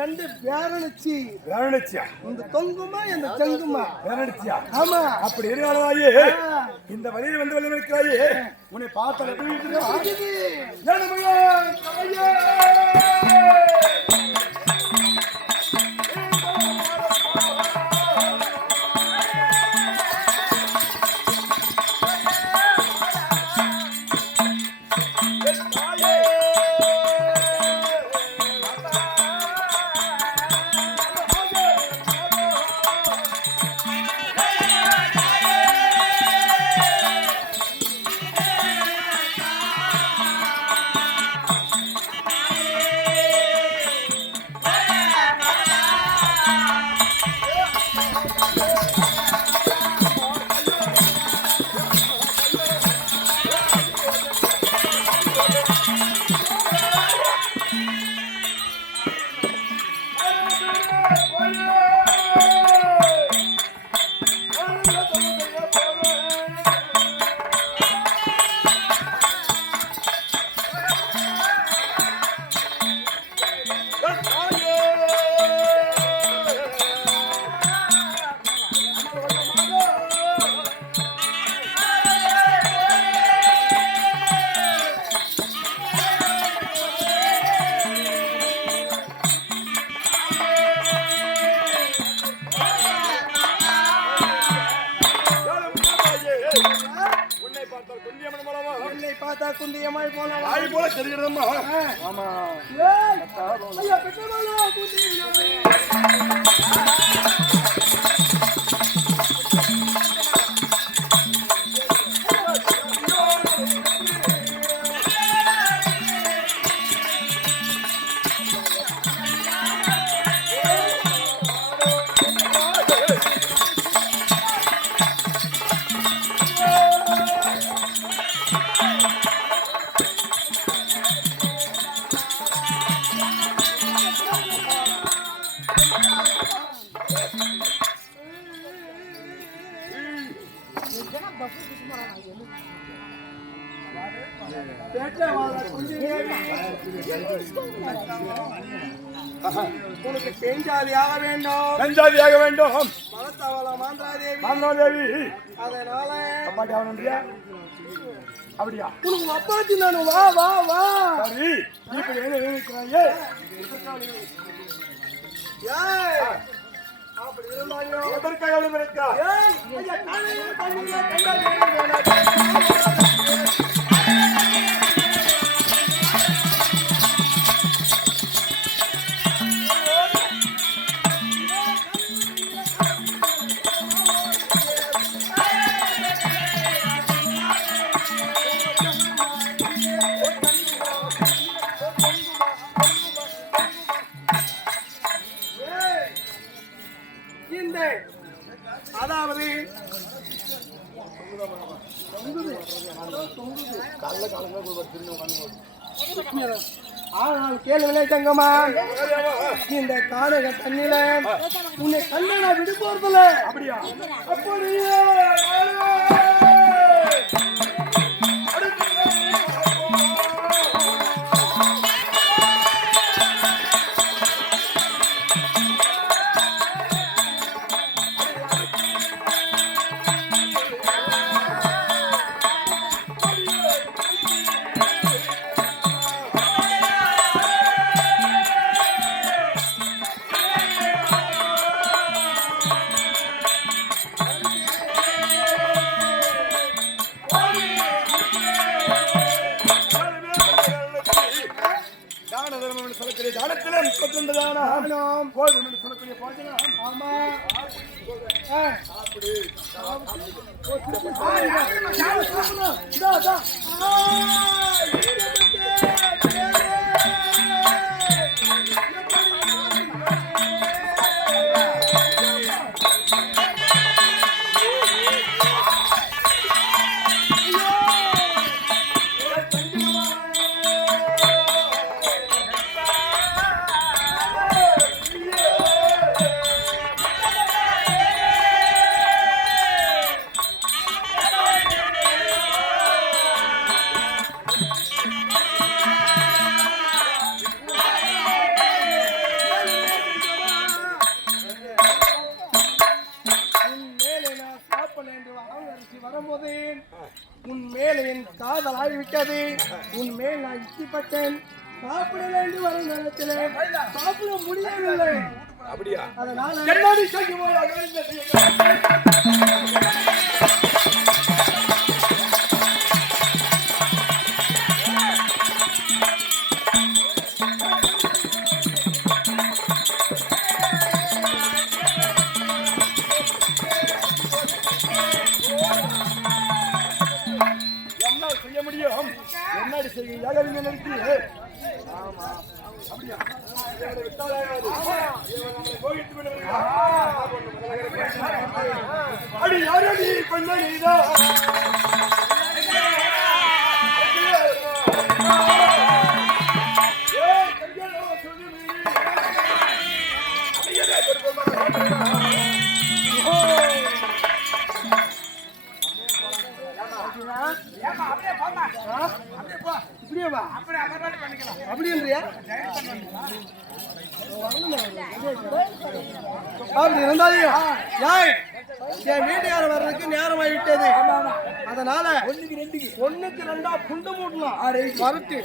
கண்டு பேரணிச்சு வேறடிச்சியா இந்த தொங்குமா இந்த செங்குமா? வேறடிச்சியா ஆமா. அப்படி ஆ. இந்த வழியில் வந்து வந்து இருக்கிறாயே உன்னை பார்த்த அதனால அப்பாட்டி அவனுன்றியா அப்படியா? உனக்கு அப்பாத்தி நானு வா வா வா. சரி இப்ப என்ன அப்படி இருந்தாலும் எதற்காக இருக்கா தங்கம்மா இந்த கானக தண்ணில உன்னை கண்ண நான் விடு போறதில்ல அப்படியா? அப்படியே. முப்பத்தி ஆமாம். போதும் என்று சொல்லக்கூடிய ஆமா ஆ, உன் மேலே என் காதல் ஆகிவிட்டது. உன் மேல் நான் இச்சிப்பட்டேன் சாப்பிட வேண்டும் வரும் நேரத்தில் சாப்பிட முடியவில்லை. அப்படியா? அதனால அடி யாரடி கொஞ்ச நீதா ஏய், கையால சொல்லு பண்ணிக்கலாம். அப்படின்றியா அப்படி இருந்தாலும் யாய் என் வீட்டுக்கார வர்றதுக்கு நேரம் ஆகிவிட்டது அதனால ஒண்ணுக்கு ரெண்டு ஒண்ணுக்கு ரெண்டா புண்டு மூட்டலாம் வரட்டு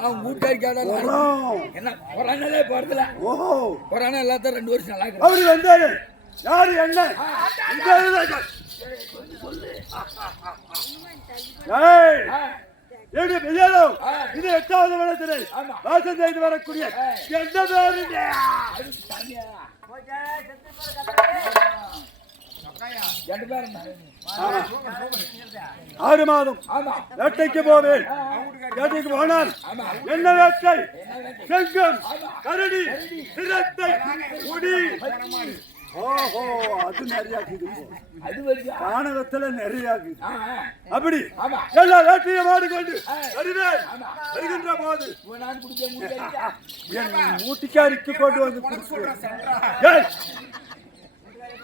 அவன் வீட்டாரி கேட்டாலும் என்ன கொரோனாலே போறதுல ஓஹோ. கொரோனா எல்லாத்தையும் ரெண்டு வருஷம் நல்லா இருக்கு அப்படி வந்தாரு. யாரு என்ன? இது எட்டாவது வளர்த்திரை வாசம் செய்து வரக்கூடிய எந்த தான். ஆறு மாதம் வேட்டைக்கு போவேன். வேட்டைக்கு போனால் என்ன வேட்டை? செங்கம் கரடி சிரத்தை முடி. ஓஹோ அது நிறைய இருக்குது அது வரைக்கும் காணகத்துல நிறைய இருக்குது ஆ, ஆ. அப்படி. எல்லா வேட்டையும் மாடிக்கொண்டு வருவேன். வருகின்ற போது என் ஊட்டிக்காரிக்கு கொண்டு வந்து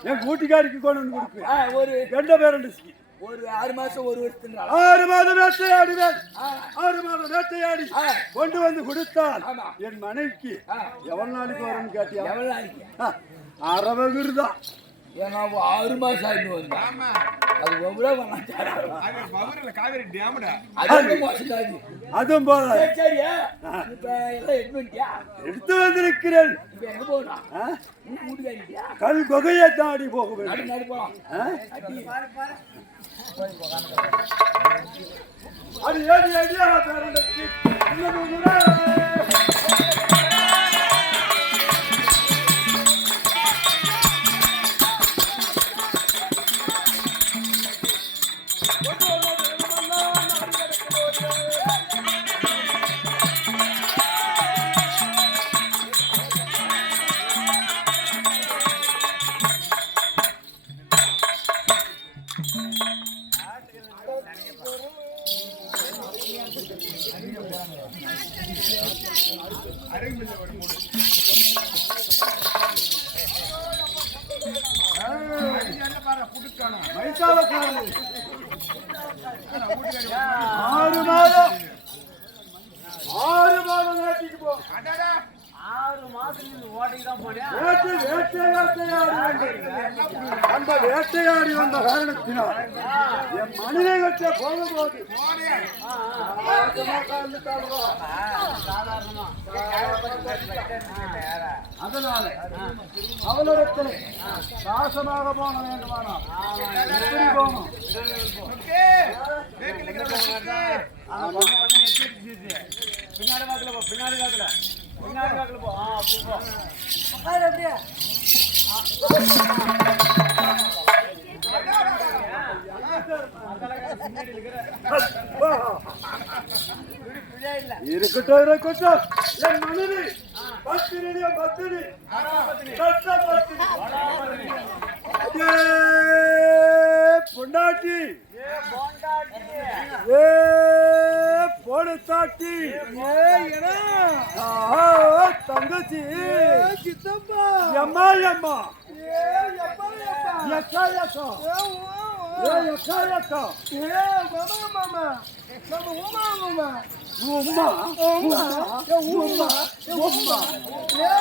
என் ஊட்டிக்காரிக்கு கொண்டு வந்து கொடுப்பேன் ஒரு எந்த பேரண்டு ஒரு ஆறு மாசம் ஒரு வருஷத்துக்கு ஆறு மாதம் வேட்டையாடுவேன். ஆறு மாதம் வேட்டையாடி. கொண்டு வந்து கொடுத்தால். என் மனைவிக்கு. எவ்வளவு நாளைக்கு வரும்னு கேட்டியா? எவ்வளவு நாளைக்கு? ஆ, அறவை விருதான் ஏன்னா ஆறு மாசம் ஆயிட்டு வந்தான் அது அது தாதி அதுவும் போல சரியா இப்ப எல்லாம் எடுத்து வந்துட்டியா எடுத்து வந்திருக்கிறேன் இப்ப எங்க? வீட்டுக்காரிட்டியா கல் கொகையை தாண்டி போக வேண்டும் அடி ஏடி அடியா வேட்டை வேட்டையாடி வந்தது. அந்த வேட்டையாடி வந்த காரணத்தினால் என் மனிதகத்தை போகும்போது அதனால அவளிடத்தில் நாசமாக போன வேண்டுமானால் எப்படி போகணும். பின்னாடி காக்கல போ பின்னாடி காக்கல பின்னாடி காக்கல போ ஆ அப்படி போ இருக்கட்டும் இருக்கட்டும் என் மனைவி பத்தினி பொண்டாட்டி. ஏ பொடுத்தாட்டி தங்கச்சி. எம்மா எம்மா. எக்கா எக்கா. ஏ எக்கா எக்கா. ஏ மாமா மாமா நம்ம உமா உமா உமா உமா உமா ஏ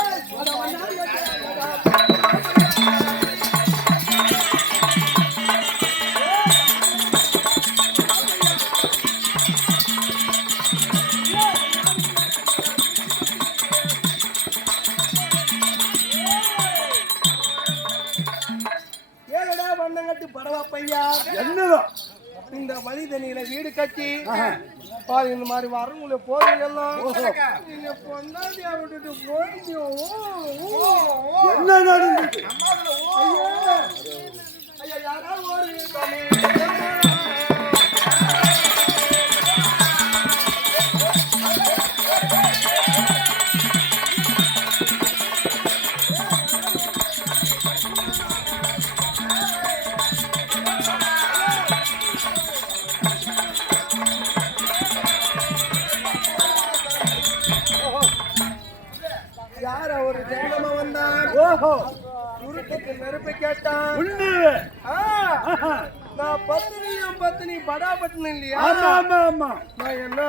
இந்த மனிதனில வீடு கட்டி பாரு இந்த மாதிரி வரவங்கள போறீங்கெல்லாம் நீங்க பொண்டாட்டியா விட்டுட்டு போயிட்டீங்க என்ன ஐயா. ஐயா யாராவது ஓஹோ. உருட்டுக்கு நெருப்பு கேட்டான். உண்டு நான் பத்தினியும் பத்தினி படா பட்டினு இல்லையா? ஆமா ஆமா ஆமா. நான் என்ன?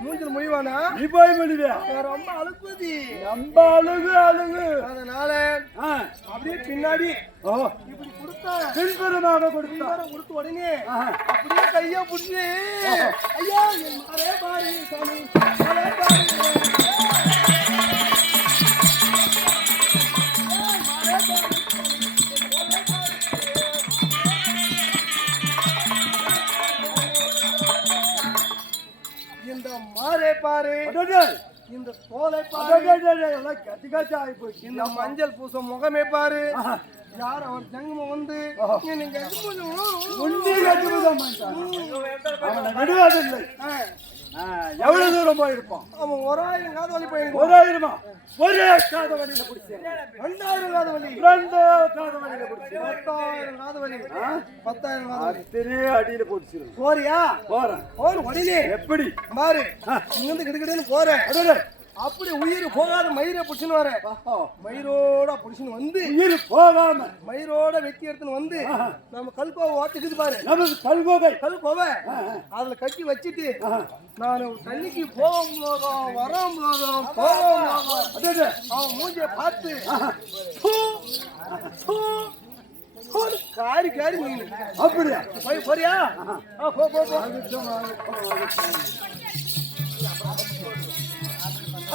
மூஞ்சில் முடிவானா நீ போய் முடிவியா நான் ரொம்ப அழுக்குதி. நம்ம அழுகு அழுகு. அதனால அப்படியே பின்னாடி இப்படி கொடுத்தேன் பின்புறமாக கொடுத்தா. கொடுத்த உடனே. அப்படியே கைய பிடிச்சி ஐயா என் மாரே பாரு சாமி. மாரே பாரு இந்த மாரே பாரு. இந்த தோலை பாரு. அடடே, எல்லாம் கட்டி காய்ச்சி ஆகி போச்சு. இந்த மஞ்சள் பூச முகமே பாரு. யார் அவர் ஜங்கம வந்து. நீங்க எவ்வளவு தூரம் போயிருப்பான் அவன் ஒரு ஆயிரம் காது வலி போயிருக்கும் ஒரு ஆயிரமா? ஒரே காத வழியில பிடிச்சேன் ரெண்டாயிரம் காது வலி. ரெண்டு காத வழியில பிடிச்சேன் பத்தாயிரம் காது வலி. பத்தாயிரம் காது வலி. அத்தனை அடியில பிடிச்சிருவேன் போறியா? போறேன். போர் உடனே எப்படி? மாறு. இங்கிருந்து கிடுக்கிடுன்னு போறேன். அப்படி உயிர் போகாத மயிரை புடிச்சுன்னு ஆஹா, மயிரோட புடிச்சுன்னு வந்து உயிர் போகாம. மயிரோட வெட்டி எடுத்துன்னு வந்து நம்ம கல்கோவை ஓட்டுக்குது பாரு. நமது கல்கோகை கல்கோவை அதுல கட்டி வச்சுட்டு. நான் தண்ணிக்கு போகும் போதும் வரும் போதும் போகும் போதும். அவன் மூஞ்சிய பார்த்து காரி காரி அப்படியா? போய் போறியா? போ போ போ.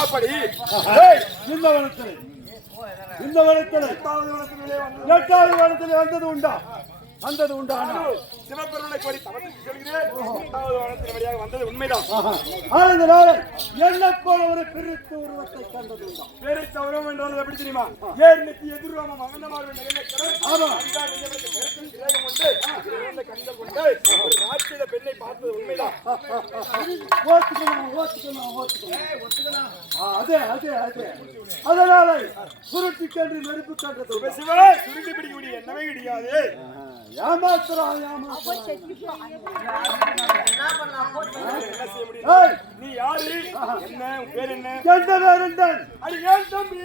அப்படி. இந்த வனத்தில். இந்த வனத்தில். எட்டாவது வனத்தில் வந்தது உண்டா? வந்தது உண்டா? சிவபெருமனை கோரி செல்கிறேன். எட்டாவது வழியாக வந்தது உண்மைதான். நாளை என்ன போல ஒரு பிரித்து உருவத்தை கண்டது உண்டா? பேரை தவறம் என்றால் எப்படி தெரியுமா? நெத்தி எதிர்வாம மகனமாக ராட்சித பெண்ணை பார்த்தது உண்மைதான். ஓத்துக்கணும் ஓத்துக்கணும் ஓத்துக்கணும் அதே அதே அதே. அதனால சுருட்டி கண்டு நெருப்பு கண்டது சுருட்டி பிடிக்கக்கூடிய என்னவே கிடையாது. ஏமாத்துறா ஏமாத்துறா என்ன செய்ய முடியும்? ஏய்! நீ யாரு? என்ன? பேர் என்ன? அடி ஏன் தம்பி?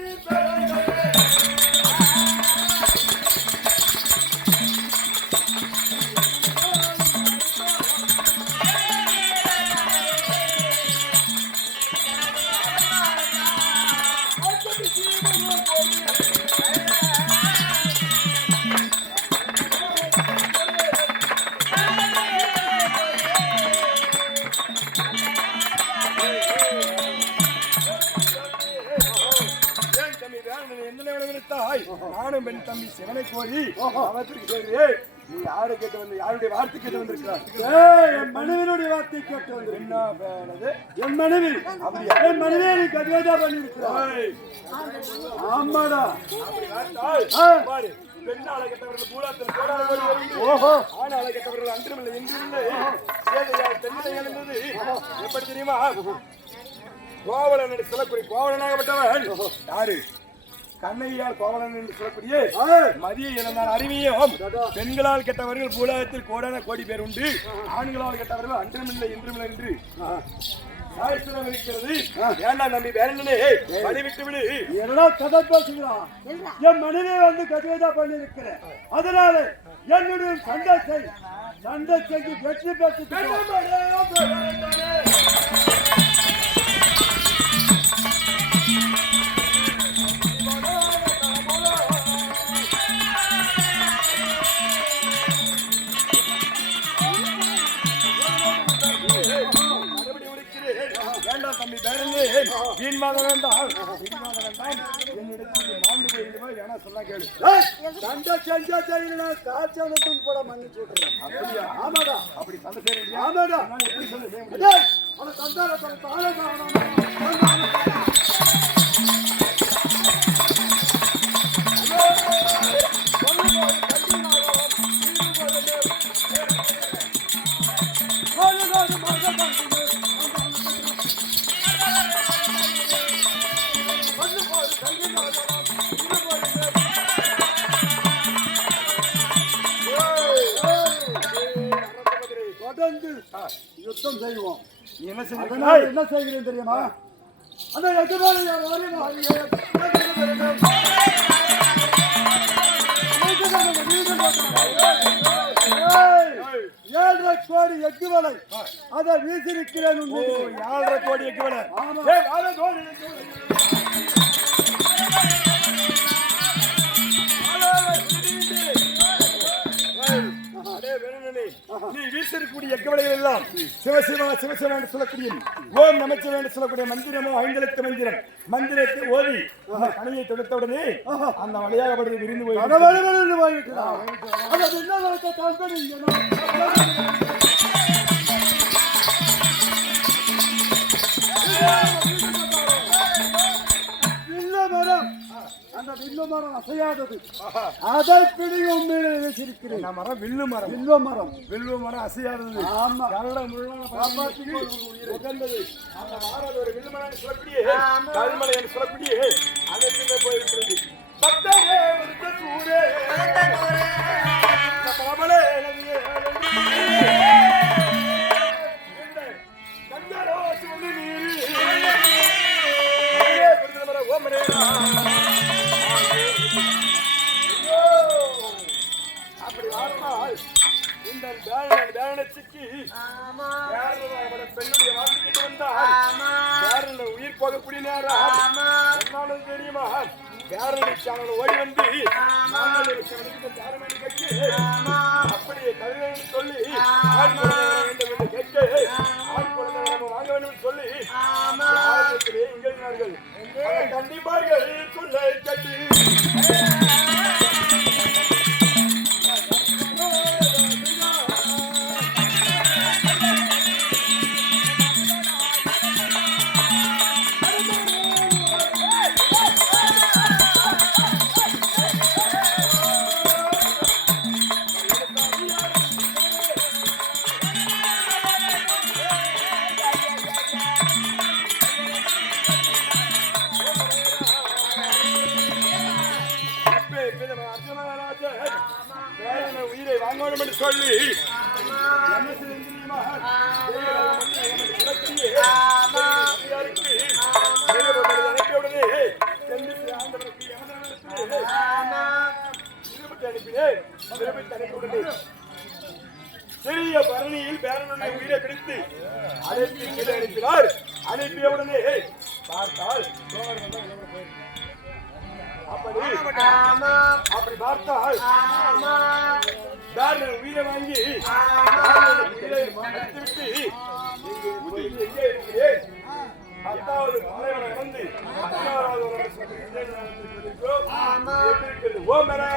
கோரி அவத்திற்கு சொல்றேன் நீ யாரை கேட்டு வந்து யாருடைய வார்த்தை கேட்டு வந்திருக்கிறார்? ஏய், என் மனைவியினுடைய வார்த்தை கேட்டு வந்து என்ன வேணது என் மனைவி. என் மனைவியை நீ கதுவாஜா பண்ணிருக்கிறாய் ஆமாடா. ஆ. பாரு பெண்ணால கெட்டவர்கள் பூலாத்தில் கோடான கோடி வருகிறது. ஓஹோ. ஆணால கெட்டவர்கள் அன்றுமில்லை இன்றுமில்லை சேதையால் தென்னை எழுந்தது. எப்படி தெரியுமா? கோவலன் சொல்லக்கூடிய கோவலனாகப்பட்டவன் யாரு? கண்ணையால் கோவலன் என்று சொல்லக்கூடிய மதிய இழந்தான் அறிவியும் பெண்களால் கெட்டவர்கள் பூலகத்தில் கோடான கோடி பேர் உண்டு. ஆண்களால் கெட்டவர்கள் அன்றுமில்லை இன்றுமில்லை என்று. சாஸ்திரம் இருக்கிறது வேண்டாம் நம்பி வேற என்னே வழி விட்டு விடு. என்னடா கதை பேசுகிறான் என் மனைவியை வந்து கதுவாஜா பண்ணிருக்கிறேன் அதனால என்னுடைய சண்டை செய். சண்டை செஞ்சு வெற்றி பெற்று தம்பி பேரனே வீண் வாங்க வேண்டாம் வீண் வாங்க வேண்டாம் என்னிடத்தில் மாண்டு போயிருந்தவா வேணா சொன்னா கேளு. சண்டை செஞ்சா செய்யல காய்ச்சல் கூட மன்னிச்சு விட்டுறேன் அப்படியா? ஆமாடா. அப்படி சண்டை செய்யறீங்க ஆமாடா. நான் எப்படி சொல்ல செய்ய முடியும் டேய், அவனை சந்தானத்தை தாழ தொடர்ந்து யுத்தம் செய்வோம். நீ என்ன செஞ்ச என்ன செய்கிறேன் தெரியுமா? அந்த வாரி ஏழரை கோடி எட்டு வலை அதை வீசிருக்கிறேன். யாழரை கோடி எக்கு வேலை நீ வீசக்கூடிய எக்கவலைகள் எல்லாம் சிவசிவா சிவசிவா என்று சொல்லக்கூடிய ஓம் நமச்சிவா என்று சொல்லக்கூடிய மந்திரமோ ஐந்தெழுத்து மந்திரம். மந்திரத்தை ஓதி அந்த கணையை தொடுத்தவுடனே அந்த வழியாகப்படுது விரிந்து போய் என்ன வில்லு மரம் அசையாதது. அதை பிடியும் உண்மையிலே வச்சிருக்கிறேன் மரம் வில்லு மரம். வில்லு மரம். வில்லு மரம் அசையாதது. ஆமா. கரட முழுவதும் காப்பாற்றி உகந்தது. அந்த மாறது ஒரு வில்லு மரம் சொல்லப்படியே கல்மலை சொல்லப்படியே அனைத்துமே போயிருக்கிறது பக்தரே சூரே பிரயாணத்துக்கு பெண்ணுடைய வாழ்ந்துகிட்டு வந்தால்? உயிர் போகக்கூடிய நேரம்? என்னாலும் தெரியுமா? பேரணிச்சானல் ஓடி வந்து அப்படியே கவிதை சொல்லி கேட்க ஆண் குழந்தை நம்ம வாங்க வேண்டும் சொல்லி எங்கள் கண்டிப்பார்கள் சொல்ல கட்டி. விட்டால் தாரண உயிரை வாங்கி பத்தாவது வந்து ஓமரா